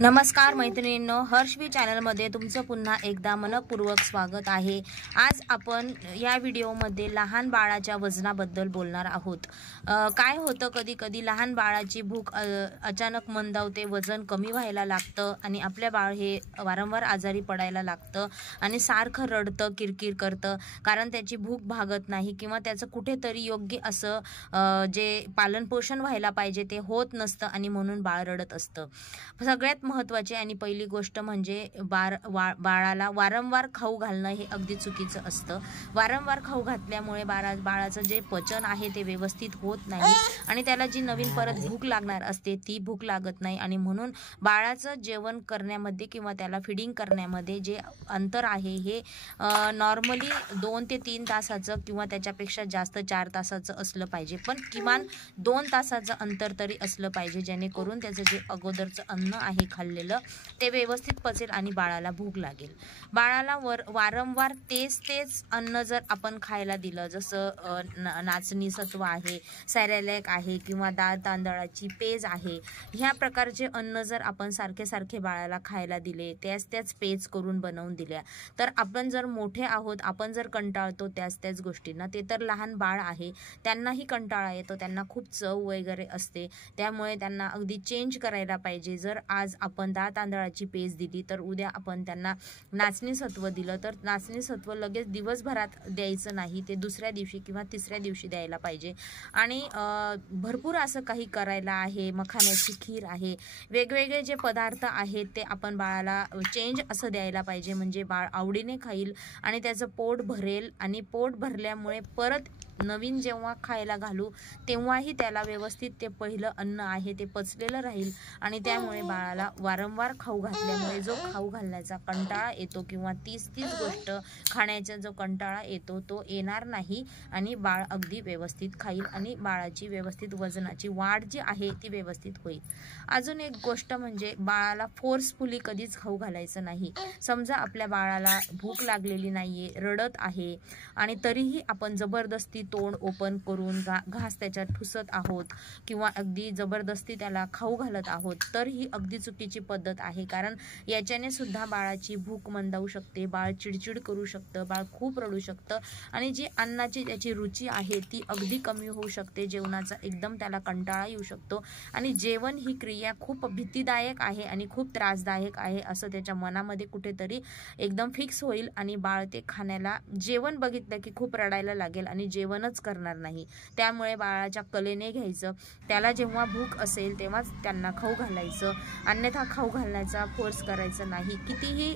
नमस्कार मैत्रिणींनो, हर्षवी चॅनलमध्ये तुमचं पुन्हा एकदा मनपूर्वक स्वागत आहे। आज आपण या व्हिडिओमध्ये लहान बाळाच्या वजनाबद्दल बोलणार आहोत। काय होतं, कधी कधी लहान बाळाची भूक अचानक मंदावते, वजन कमी व्हायला लागतं आणि आपल्या बाळ हे वारंवार आजारी पडायला लागतं आणि सारखं रडतं, किरकिर करतं, कारण त्याची भूक भागत नाही किंवा त्याचं कुठेतरी योग्य असं जे पालनपोषण व्हायला पाहिजे ते होत नसतं आणि म्हणून बाळ रडत असतं। सगळ्यात महत्त्वाची आणि पहिली गोष्ट म्हणजे बाळाला वारंवार खाऊ घालणं हे अगदी चुकीचं असतं। वारंवार खाऊ घातल्यामुळे बाळाचं जे पचन आहे ते व्यवस्थित होत नाही आणि त्याला जी नवीन परत भूक लागणार असते ती भूक लागत नाही आणि म्हणून बाळाचं जेवण करण्यामध्ये किंवा त्याला फिडिंग करण्यामध्ये जे अंतर आहे हे नॉर्मली 2 ते 3 तासाचं किंवा त्याच्यापेक्षा जास्त 4 तासाचं असलं पाहिजे, पण किमान 2 तासाचं अंतर तरी असलं पाहिजे, जेणेकरून त्याचं जे अगोदरचं अन्न आहे खाल्लेलं ते व्यवस्थित पचेल आणि बाळाला भूक लागेल। बाळाला वारंवार तेच अन्न जर आपण खायला दिलं, जसं नाचणी सत्व आहे, सॅरेलॅक आहे किंवा डाळ तांदळाची पेज आहे, ह्या प्रकारचे अन्न जर आपण सारखे बाळाला खायला दिले, त्याच पेज करून बनवून दिल्या, तर आपण जर मोठे आहोत, आपण जर कंटाळतो त्याच गोष्टींना, ते तर लहान बाळ आहे त्यांनाही कंटाळा येतो, त्यांना खूप चव वगैरे असते, त्यामुळे त्यांना अगदी चेंज करायला पाहिजे। जर आज आपण डाळ तांदळाची पेज दिली तर उद्या आपण त्यांना नाचणी सत्व दिलं तर नाचणी सत्व लगेच दिवसभरात द्यायचं नाही, ते दुसऱ्या दिवशी किंवा तिसऱ्या दिवशी द्यायला पाहिजे। आणि भरपूर असं काही करायला आहे, मखाण्याची खीर आहे, वेगवेगळे जे पदार्थ आहेत ते आपण बाळाला चेंज असं द्यायला पाहिजे, म्हणजे बाळ आवडीने खाईल आणि त्याचं पोट भरेल आणि पोट भरल्यामुळे परत नवीन जेव्हा खायला घालू तेव्हाही त्याला व्यवस्थित ते पहिलं अन्न आहे ते पचलेलं राहील आणि त्यामुळे बाळाला वारंवार खाऊ घातल्यामुळे जो खाऊ घालण्याचा कंटाळा येतो किंवा तीच गोष्ट खाण्याचा जो कंटाळा येतो तो येणार नाही आणि बाळ अगदी व्यवस्थित खाईल आणि बाळाची व्यवस्थित वजनाची वाढ जी आहे ती व्यवस्थित होईल। अजून एक गोष्ट म्हणजे बाळाला फोर्सफुली कधीच खाऊ घालायचं नाही। समजा आपल्या बाळाला भूक लागलेली नाहीये, रडत आहे आणि तरीही आपण जबरदस्ती तोंड ओपन करून घास त्याच्यात ठुसत आहोत किंवा अगदी जबरदस्ती त्याला खाऊ घालत आहोत, तर ही अगदी चुकीची पद्धत आहे, कारण याच्याने सुद्धा बाळाची भूक मंदावू शकते, बाळ चिडचिड करू शकतं, बाळ खूप रडू शकतं आणि जी अन्नाची त्याची रुची आहे ती अगदी कमी होऊ शकते, जेवणाचा एकदम त्याला कंटाळा येऊ शकतो आणि जेवण ही क्रिया खूप भीतीदायक आहे आणि खूप त्रासदायक आहे असं त्याच्या मनामध्ये कुठेतरी एकदम फिक्स होईल आणि बाळ ते खाण्याला जेवण बघितलं की खूप रडायला लागेल आणि जेवणच करणार नाही। त्यामुळे बाळाच्या कलेने घ्यायचं, त्याला जेव्हा भूक असेल तेव्हाच त्यांना खाऊ घालायचं, अन्यथा खाऊ घालण्याचा फोर्स करायचं नाही। कितीही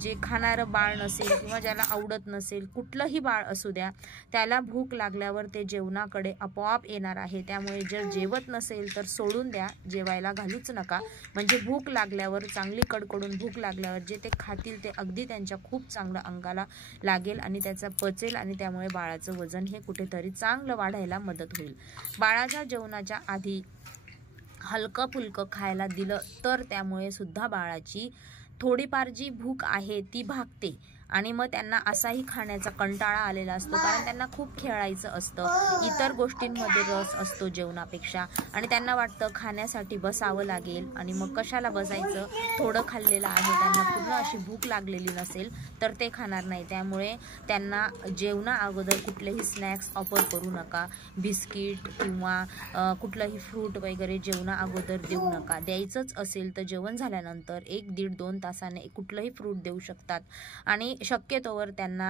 जे खाणारं बाळ नसेल किंवा ज्याला आवडत नसेल, कुठलंही बाळ असू द्या, त्याला भूक लागल्यावर ते जेवणाकडे आपोआप येणार आहे, त्यामुळे जर जेवत नसेल तर सोडून द्या, जेवायला घालूच नका, म्हणजे भूक लागल्यावर चांगली कडकडून भूक लागल्यावर जे ते खातील ते अगदी त्यांच्या खूप चांगलं अंगाला लागेल आणि त्याचा पचेल आणि त्यामुळे बाळाचं वजन हे कुठेतरी चांगलं वाढायला मदत होईल। बाळाच्या जेवणाच्या आधी हलकं फुलकं खायला दिलं तर त्यामुळे सुद्धा बाळाची थोडीफार जी भूक आहे ती भागते आणि मग त्यांना असाही खाण्याचा कंटाळा आलेला असतो, कारण त्यांना खूप खेळायचं असतं, इतर गोष्टींमध्ये रस असतो जेवणापेक्षा आणि त्यांना वाटतं खाण्यासाठी बसावं लागेल आणि मग कशाला बसायचं, थोडं खाल्लेलं आहे, त्यांना पूर्ण अशी भूक लागलेली नसेल तर ते खाणार नाही। त्यामुळे त्यांना जेवणा अगोदर कुठलेही स्नॅक्स ऑफर करू नका, बिस्किट किंवा कुठलंही फ्रूट वगैरे जेवणा अगोदर देऊ नका। द्यायचंच असेल तर जेवण झाल्यानंतर 1-1.5-2 तासाने कुठलंही फ्रूट देऊ शकतात आणि शक्यतोवर त्यांना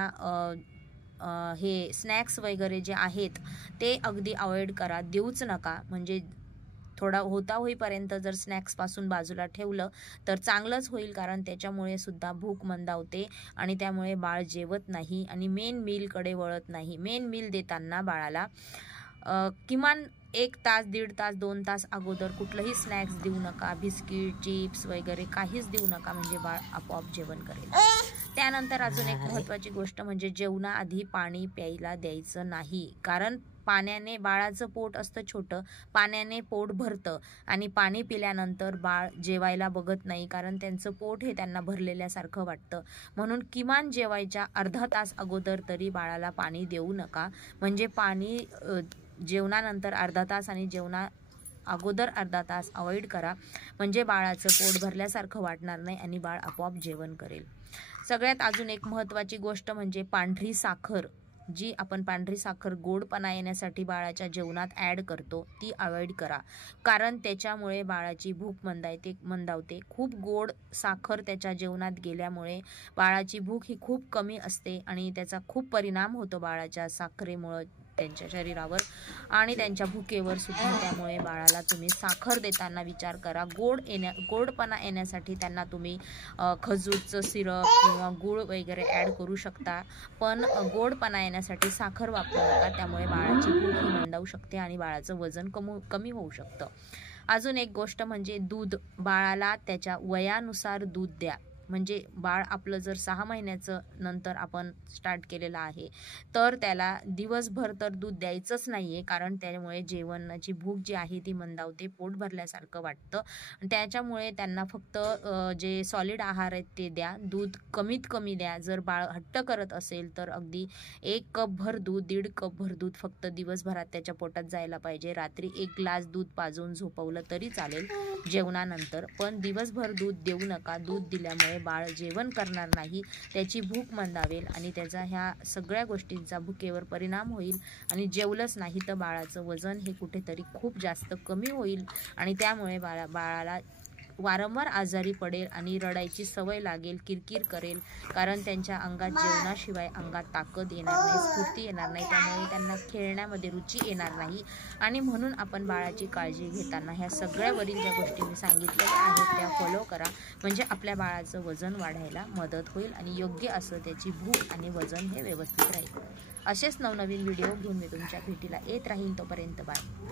हे स्नॅक्स वगैरे जे आहेत ते अगदी अवॉइड करा, देऊच नका, म्हणजे थोडा होईपर्यंत जर स्नॅक्स पासून बाजूला ठेवलं तर चांगलंच होईल, कारण त्याच्यामुळे सुद्धा भूक मंदावते आणि त्यामुळे बाळ जेवत नाही आणि मेन मीलकडे वळत नाही। मेन मील देताना बाळाला किमान 1 तास, 1.5 तास, 2 तास अगोदर कुठलंही स्नॅक्स देऊ नका, बिस्किट, चिप्स वगैरे काहीच देऊ नका, म्हणजे बाळ आपोआप जेवण करेल। त्यानंतर अजून एक महत्त्वाची गोष्ट म्हणजे जेवणाआधी पाणी प्यायला द्यायचं नाही, कारण पाण्याने बाळाचं पोट असतं छोटं, पाण्याने पोट भरतं आणि पाणी पिल्यानंतर बाळ जेवायला बघत नाही, कारण त्यांचं पोट हे त्यांना भरलेल्यासारखं वाटतं, म्हणून किमान जेवायच्या अर्धा तास अगोदर तरी बाळाला पाणी देऊ नका, म्हणजे पाणी जेवणानंतर अर्धा तास आणि अगोदर अर्धा तास अवॉइड करा, म्हणजे बाळाचं पोट भरल्यासारखं वाटणार नाही आणि बाळ आपोआप जेवण करेल. सगळ्यात अजून एक महत्त्वाची गोष्ट म्हणजे पांढरी साखर, जी आपण पांढरी साखर गोडपणा येण्यासाठी बाळाच्या जेवणात ॲड करतो, ती अवॉइड करा, कारण त्याच्यामुळे बाळाची भूक मंदावते. खूप गोड साखर त्याच्या जेवणात गेल्यामुळे बाळाची भूक ही खूप कमी असते आणि त्याचा खूप परिणाम होतो बाळाच्या साखरेमुळं त्यांच्या शरीरावर आणि त्यांच्या भुकेवर सुद्धा. त्यामुळे बाळाला तुम्ही साखर देताना विचार करा. गोडपणा येण्यासाठी त्यांना तुम्ही खजूरचं सिरप किंवा गूळ वगैरे ॲड करू शकता, पण गोडपणा येण्यासाठी साखर वापरू नका. त्यामुळे बाळाची भूक ही मंदावू शकते आणि बाळाचं वजन कमी होऊ शकतं. अजून एक गोष्ट म्हणजे दूध. बाळाला त्याच्या वयानुसार दूध द्या. म्हणजे बाळ आपलं जर 6 महिन्याचं नंतर आपण स्टार्ट केलेलं आहे, तर त्याला दिवसभर तर दूध द्यायचंच नाही आहे, कारण त्यामुळे जेवणाची भूक जी आहे ती मंदावते, पोट भरल्यासारखं वाटतं. त्याच्यामुळे त्यांना फक्त जे सॉलिड आहार आहेत ते द्या. दूध कमीत कमी द्या. जर बाळ हट्ट करत असेल तर अगदी 1 कपभर दूध, 1.5 कपभर दूध फक्त दिवसभरात त्याच्या पोटात जायला पाहिजे. रात्री 1 ग्लास दूध पाजून झोपवलं तरी चालेल जेवणानंतर, पण दिवसभर दूध देऊ नका. दूध दिल्यामुळे बाळ जेवण करणार नाही, त्याची भूक मंदावेल आणि त्याचा ह्या सगळ्या गोष्टींचा भुकेवर परिणाम होईल आणि जेवलंच नाही तर बाळाचं वजन हे कुठेतरी खूप जास्त कमी होईल आणि त्यामुळे बाळाला वारंवार आजारी पडेल आणि रडायची सवय लागेल, किरकिर करेल, कारण त्यांच्या अंगात जेवणाशिवाय अंगात ताकद येणार नाही, स्फूर्ती येणार नाही. त्यामुळे त्यांना खेळण्यामध्ये रुची येणार नाही आणि म्हणून आपण बाळाची काळजी घेताना ह्या सगळ्यावरील ज्या गोष्टी मी सांगितलेल्या आहेत त्या फॉलो करा, म्हणजे आपल्या बाळाचं वजन वाढायला मदत होईल आणि योग्य असं त्याची भूक आणि वजन हे व्यवस्थित राहील. असेच नवनवीन व्हिडिओ घेऊन मी तुमच्या भेटीला येत राहीन. तोपर्यंत बाय.